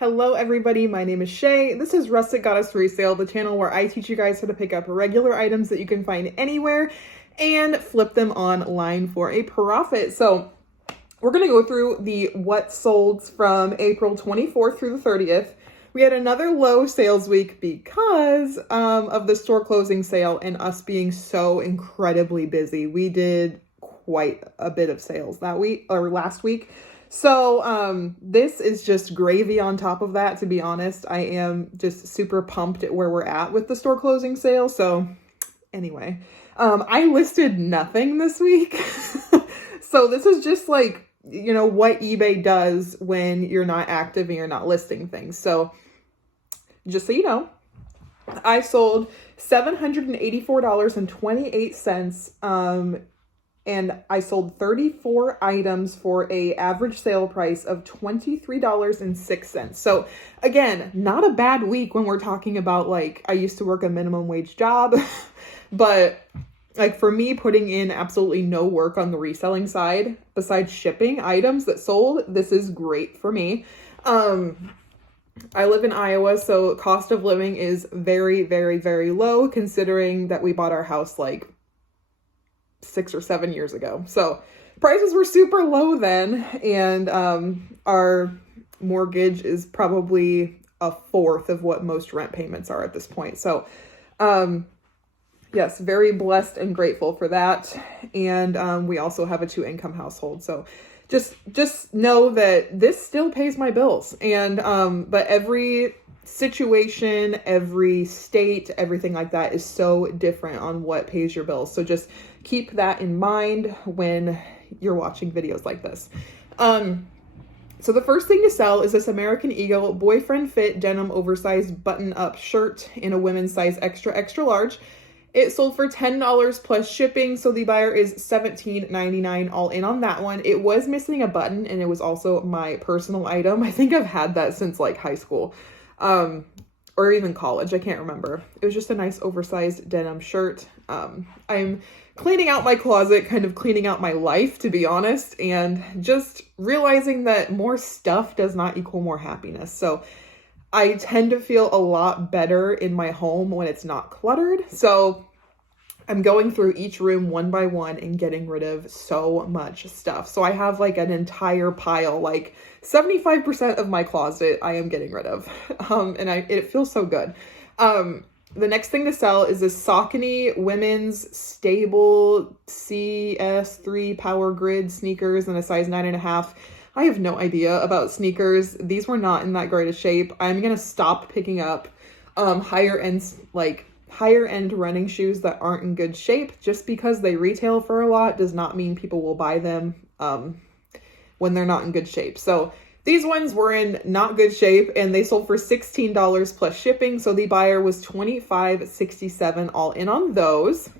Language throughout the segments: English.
Hello everybody, my name is Shay. This is Rustic Goddess Resale, the channel where I teach you guys how to pick up regular items that you can find anywhere and flip them online for a profit. So we're going to go through the what solds from April 24th through the 30th. We had another low sales week because of the store closing sale and us being so incredibly busy. We did quite a bit of sales that week or last week. So this is just gravy on top of that, to be honest. I am just super pumped at where we're at with the store closing sale. So anyway, I listed nothing this week. So this is just like, you know, what eBay does when you're not active and you're not listing things. So just so you know, I sold $784.28. And I sold 34 items for a average sale price of $23.06. So again, not a bad week when we're talking about, like, I used to work a minimum wage job, but like for me, putting in absolutely no work on the reselling side besides shipping items that sold, this is great for me. I live in Iowa, so cost of living is very, very, very low considering that we bought our house like 6 or 7 years ago. So prices were super low then, and our mortgage is probably a fourth of what most rent payments are at this point. So yes, very blessed and grateful for that. And we also have a 2-income household. So just know that this still pays my bills. And but every situation, every state, everything like that is so different on what pays your bills. So just keep that in mind when you're watching videos like this. So the first thing to sell is this American Eagle boyfriend fit denim oversized button up shirt in a women's size extra, extra large. It sold for $10 plus shipping. So the buyer is $17.99 all in on that one. It was missing a button and it was also my personal item. I think I've had that since like high school. Or even college, I can't remember. It was just a nice oversized denim shirt. I'm cleaning out my closet, kind of cleaning out my life, to be honest, and just realizing that more stuff does not equal more happiness. So I tend to feel a lot better in my home when it's not cluttered. So I'm going through each room one by one and getting rid of so much stuff. So I have like an entire pile, like 75% of my closet I am getting rid of. And it feels so good. The next thing to sell is this Saucony women's stable CS3 power grid sneakers in a size 9.5. I have no idea about sneakers. These were not in that great a shape. I'm going to stop picking up higher end running shoes that aren't in good shape. Just because they retail for a lot does not mean people will buy them when they're not in good shape. So these ones were in not good shape and they sold for $16 plus shipping. So the buyer was $25.67 all in on those.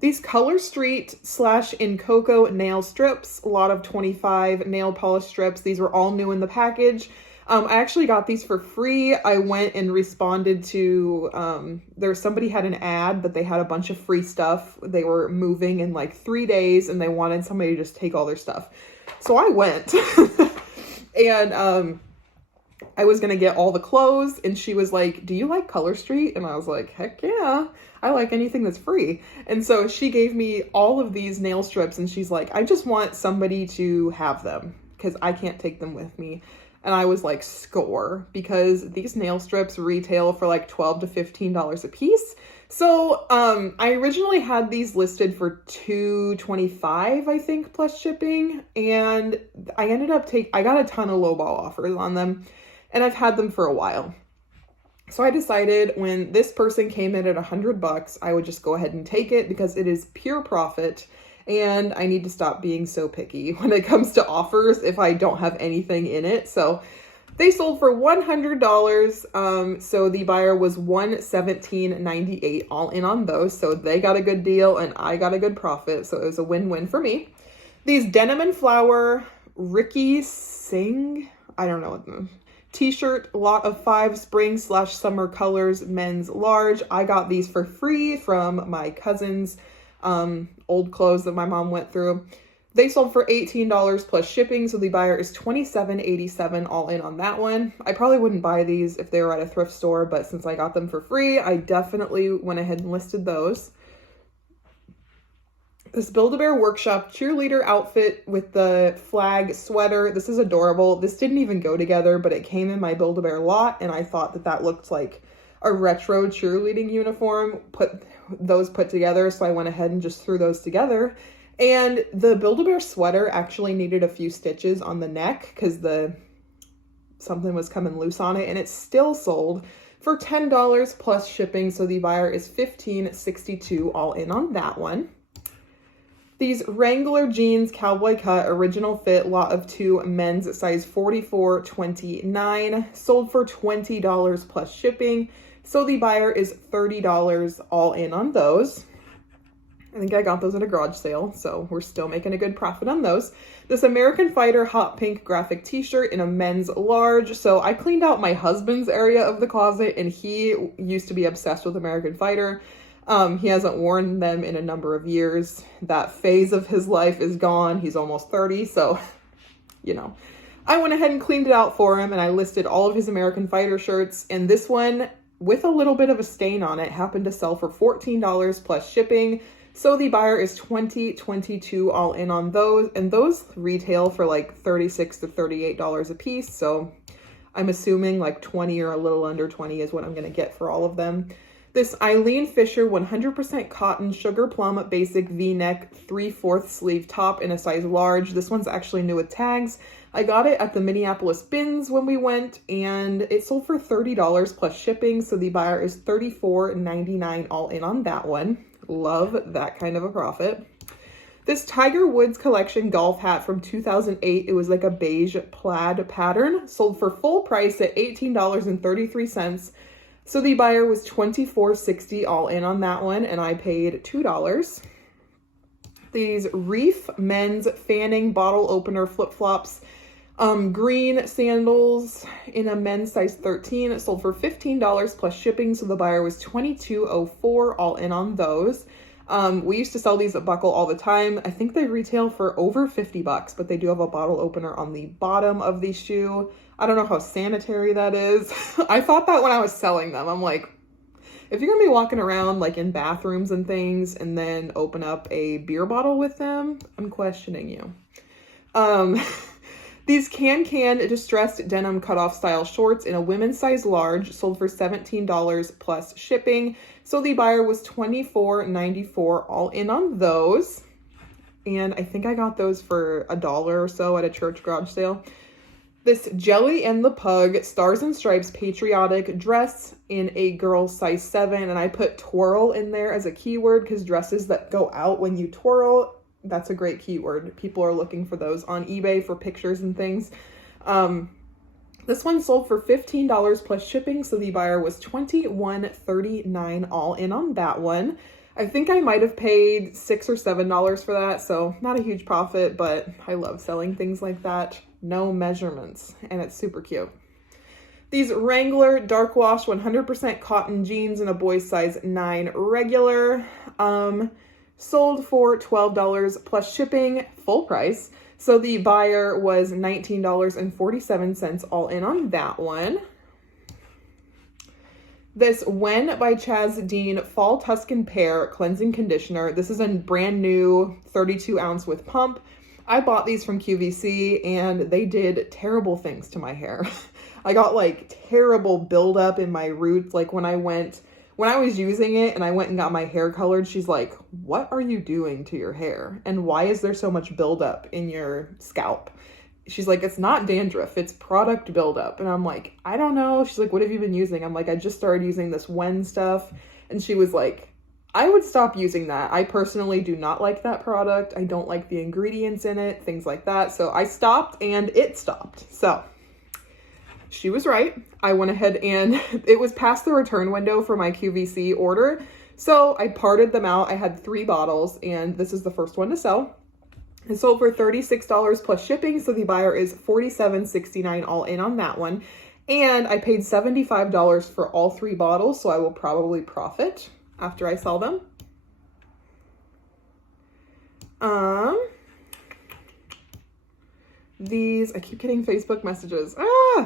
These Color Street / in Cocoa nail strips, a lot of 25 nail polish strips. These were all new in the package. I actually got these for free. I went and responded to, somebody had an ad that they had a bunch of free stuff. They were moving in like 3 days and they wanted somebody to just take all their stuff. So I went and I was going to get all the clothes and she was like, "Do you like Color Street?" And I was like, "Heck yeah, I like anything that's free." And so she gave me all of these nail strips and she's like, "I just want somebody to have them because I can't take them with me." And I was like, score, because these nail strips retail for like $12 to $15 a piece. So I originally had these listed for $225, I think, plus shipping. And I ended up I got a ton of lowball offers on them and I've had them for a while. So I decided when this person came in at $100, I would just go ahead and take it because it is pure profit. And I need to stop being so picky when it comes to offers if I don't have anything in it. So they sold for $100. So the buyer was $117.98 all in on those. So they got a good deal and I got a good profit. So it was a win-win for me. These Denim and Flower Ricky Singh, I don't know what the t-shirt, lot of 5 spring / summer colors, men's large. I got these for free from my cousin's old clothes that my mom went through. They sold for $18 plus shipping, so the buyer is $27.87 all in on that one. I probably wouldn't buy these if they were at a thrift store, but since I got them for free, I definitely went ahead and listed those. This Build-A-Bear Workshop cheerleader outfit with the flag sweater. This is adorable. This didn't even go together, but it came in my Build-A-Bear lot, and I thought that that looked like a retro cheerleading uniform, put together, so I went ahead and just threw those together. And the Build-A-Bear sweater actually needed a few stitches on the neck because something was coming loose on it, and it still sold for $10 plus shipping, so the buyer is $15.62 all in on that one. These Wrangler jeans cowboy cut original fit lot of 2 men's size 44-29 sold for $20 plus shipping. So the buyer is $30 all in on those. I think I got those at a garage sale, so we're still making a good profit on those. This American Fighter hot pink graphic t-shirt in a men's large. So I cleaned out my husband's area of the closet, and he used to be obsessed with American Fighter. He hasn't worn them in a number of years. That phase of his life is gone. He's almost 30, so, you know. I went ahead and cleaned it out for him, and I listed all of his American Fighter shirts, and this one, with a little bit of a stain on it, happened to sell for $14 plus shipping. So the buyer is $20.22 all in on those, and those retail for like $36 to $38 a piece, so I'm assuming like 20 or a little under 20 is what I'm going to get for all of them. This Eileen Fisher 100% cotton sugar plum basic V-neck 3/4 sleeve top in a size large. This one's actually new with tags. I got it at the Minneapolis bins when we went, and it sold for $30 plus shipping, so the buyer is $34.99 all in on that one. Love that kind of a profit. This Tiger Woods collection golf hat from 2008, it was like a beige plaid pattern, sold for full price at $18.33. So the buyer was $24.60 all in on that one, and I paid $2. These Reef men's fanning bottle opener flip-flops, green sandals in a men's size 13. It sold for $15 plus shipping, so the buyer was $22.04 all in on those. We used to sell these at Buckle all the time. I think they retail for over $50, but they do have a bottle opener on the bottom of the shoe. I don't know how sanitary that is. I thought that when I was selling them. I'm like, if you're gonna be walking around like in bathrooms and things and then open up a beer bottle with them, I'm questioning you. These Can distressed denim cutoff style shorts in a women's size large sold for $17 plus shipping. So the buyer was $24.94 all in on those. And I think I got those for $1 or so at a church garage sale. This Jelly and the Pug Stars and Stripes patriotic dress in a girl's size 7. And I put twirl in there as a keyword because dresses that go out when you twirl, that's a great keyword. People are looking for those on eBay for pictures and things. This one sold for $15 plus shipping, so the buyer was $21.39 all in on that one. I think I might have paid $6 or $7 for that, so not a huge profit, but I love selling things like that. No measurements, and it's super cute. These Wrangler dark wash 100% cotton jeans in a boy's size 9 regular. Sold for $12 plus shipping, full price. So the buyer was $19.47 all in on that one. This When by Chaz Dean Fall Tuscan Pear Cleansing Conditioner. This is a brand new 32 ounce with pump. I bought these from QVC and they did terrible things to my hair. I got like terrible buildup in my roots. Like when I was using it and I went and got my hair colored, she's like, what are you doing to your hair? And why is there so much buildup in your scalp? She's like, it's not dandruff, it's product buildup. And I'm like, I don't know. She's like, what have you been using? I'm like, I just started using this When stuff. And she was like, I would stop using that. I personally do not like that product. I don't like the ingredients in it, things like that. So I stopped and it stopped. So she was right. I went ahead and it was past the return window for my QVC order. So I parted them out. I had 3 bottles and this is the first one to sell. It sold for $36 plus shipping. So the buyer is $47.69 all in on that one. And I paid $75 for all 3 bottles. So I will probably profit after I sell them. These, I keep getting Facebook messages.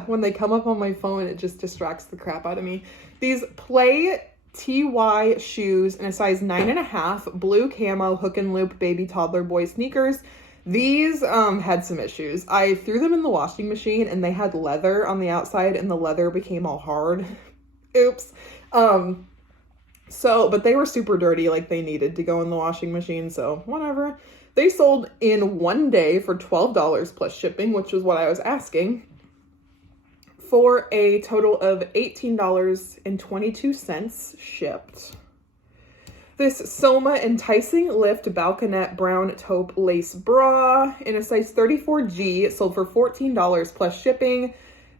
When they come up on my phone, it just distracts the crap out of me. These Play TY shoes in a size 9.5, blue camo, hook and loop, baby toddler boy sneakers. These had some issues. I threw them in the washing machine and they had leather on the outside and the leather became all hard. Oops. But they were super dirty, like they needed to go in the washing machine, so whatever. They sold in one day for $12 plus shipping, which was what I was asking, for a total of $18.22 shipped. This Soma Enticing Lift Balconette Brown Taupe Lace Bra in a size 34G sold for $14 plus shipping.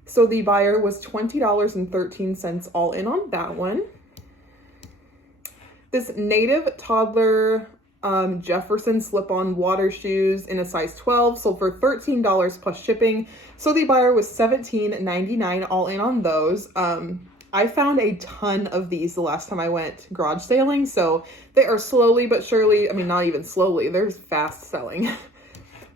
So the buyer was $20.13 all in on that one. This Native Toddler Jefferson slip-on water shoes in a size 12 sold for $13 plus shipping. So the buyer was $17.99 all in on those. I found a ton of these the last time I went garage sailing, so they are slowly but surely, I mean, not even slowly, they're fast selling.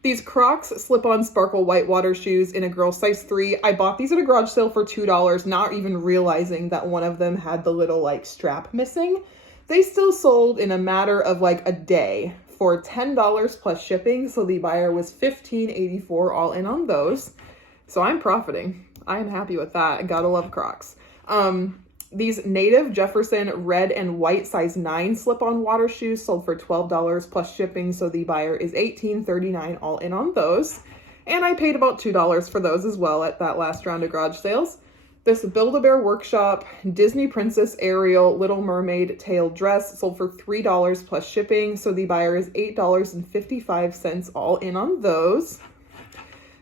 These Crocs slip-on sparkle whitewater shoes in a girl size 3. I bought these at a garage sale for $2, not even realizing that one of them had the little like strap missing. They still sold in a matter of like a day for $10 plus shipping, so the buyer was $15.84 all in on those. So I'm profiting. I am happy with that. I gotta love Crocs. These Native Jefferson red and white size 9 slip-on water shoes sold for $12 plus shipping, so the buyer is $18.39 all in on those. And I paid about $2 for those as well at that last round of garage sales. This Build-A-Bear Workshop Disney Princess Ariel Little Mermaid tail dress sold for $3 plus shipping, so the buyer is $8.55 all in on those.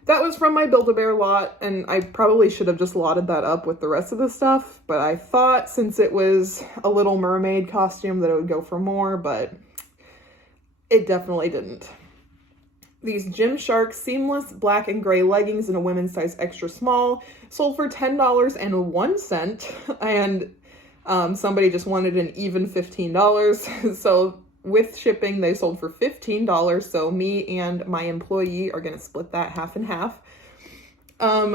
That was from my Build-A-Bear lot, and I probably should have just lotted that up with the rest of the stuff, but I thought since it was a Little Mermaid costume that it would go for more, but it definitely didn't. These Gymshark seamless black and gray leggings in a women's size extra small sold for $10.01, and somebody just wanted an even $15, so with shipping, they sold for $15, so me and my employee are going to split that half and half.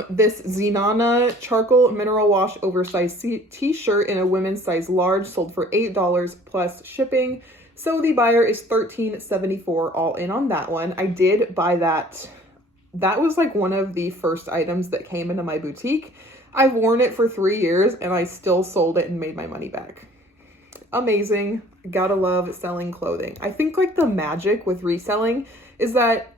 This Zenana charcoal mineral wash oversized t-shirt in a women's size large sold for $8 plus shipping, so the buyer is $13.74 all in on that one. I did buy that. That was like one of the first items that came into my boutique. I've worn it for 3 years and I still sold it and made my money back. Amazing. Gotta love selling clothing. I think like the magic with reselling is that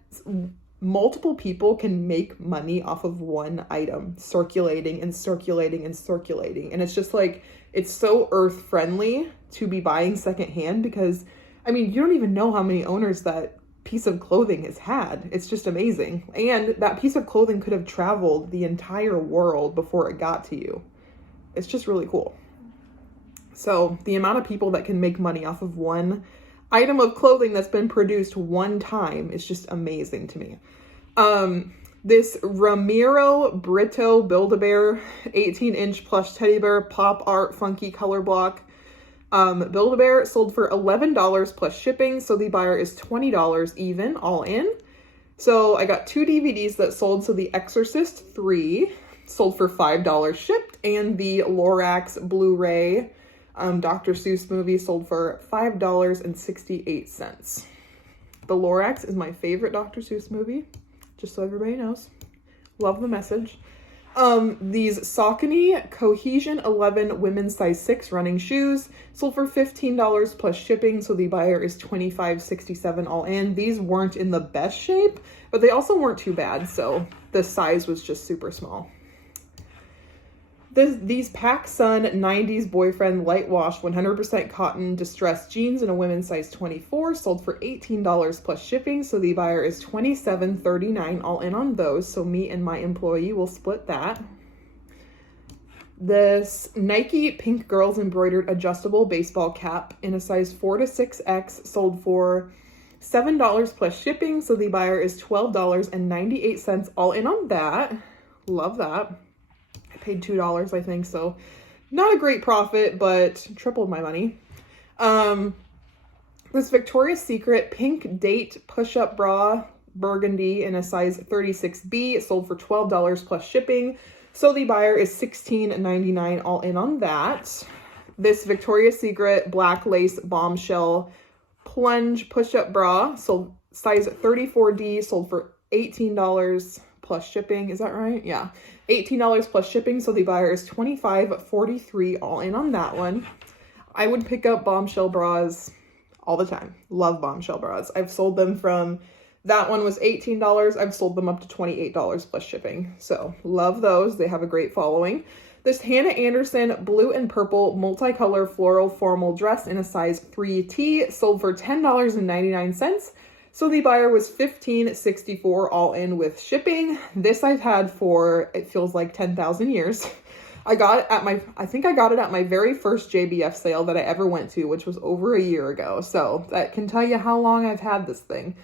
multiple people can make money off of one item circulating and circulating and circulating. And it's just like, it's so earth friendly to be buying secondhand because, I mean, you don't even know how many owners that piece of clothing has had. It's just amazing. And that piece of clothing could have traveled the entire world before it got to you. It's just really cool. So the amount of people that can make money off of one item of clothing that's been produced one time is just amazing to me. This Ramiro Brito Build-A-Bear 18-inch plush teddy bear pop art funky color block. Build-A-Bear sold for $11 plus shipping, so the buyer is $20 even all in. So I got 2 DVDs that sold. So The Exorcist 3 sold for $5 shipped, and the Lorax Blu-ray Dr. Seuss movie sold for $5.68. The Lorax is my favorite Dr. Seuss movie, just so everybody knows. Love the message. These Saucony Cohesion 11 women's size 6 running shoes sold for $15 plus shipping, so the buyer is $25.67 all in. These weren't in the best shape, but they also weren't too bad, so the size was just super small. These PacSun 90s Boyfriend Light Wash 100% cotton distressed jeans in a women's size 24 sold for $18 plus shipping, so the buyer is $27.39 all in on those, so me and my employee will split that. This Nike Pink Girls Embroidered adjustable baseball cap in a size 4 to 6X sold for $7 plus shipping, so the buyer is $12.98 all in on that. Love that. Paid $2, I think, so not a great profit, but tripled my money. This Victoria's Secret pink date push-up bra burgundy in a size 36B, sold for $12 plus shipping. So the buyer is $16.99 all in on that. This Victoria's Secret black lace bombshell plunge push-up bra, sold size 34D, sold for $18 plus shipping. Is that right? Yeah. $18 plus shipping. So the buyer is $25.43 all in on that one. I would pick up Bombshell bras all the time. Love Bombshell bras. I've sold them from, that one was $18. I've sold them up to $28 plus shipping. So love those. They have a great following. This Hannah Anderson blue and purple multicolor floral formal dress in a size 3T, sold for $10.99. So the buyer was $15.64 all in with shipping. This I've had for, it feels like 10,000 years. I think I got it at my very first JBF sale that I ever went to, which was over a year ago. So that can tell you how long I've had this thing.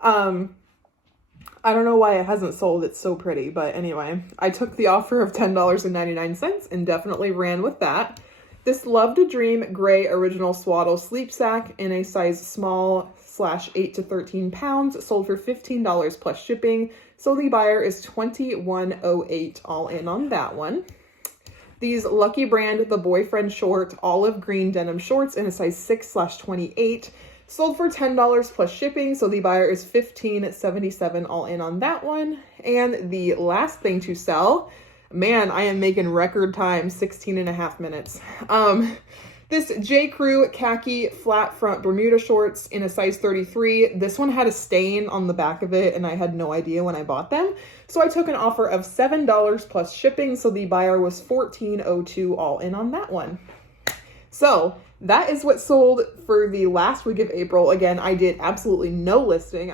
I don't know why it hasn't sold. It's so pretty. But anyway, I took the offer of $10.99 and definitely ran with that. This Love to Dream gray original swaddle sleep sack in a size small / 8 to 13 pounds, sold for $15 plus shipping. So the buyer is $21.08 all in on that one. These Lucky Brand The Boyfriend Short olive green denim shorts in a size 6 / 28, sold for $10 plus shipping. So the buyer is $15.77 all in on that one. And the last thing to sell, man, I am making record time, 16.5 minutes. This J. Crew khaki flat front Bermuda shorts in a size 33. This one had a stain on the back of it and I had no idea when I bought them. So I took an offer of $7 plus shipping. So the buyer was $14.02 all in on that one. So that is what sold for the last week of April. Again, I did absolutely no listing.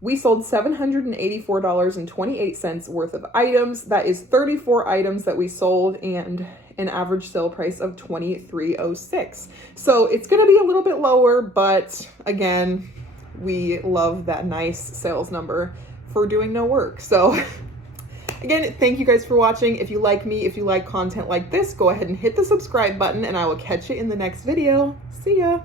We sold $784.28 worth of items. That is 34 items that we sold and an average sale price of $23.06. So it's going to be a little bit lower, but again, we love that nice sales number for doing no work. So again, thank you guys for watching. If you like me, if you like content like this, go ahead and hit the subscribe button and I will catch you in the next video. See ya.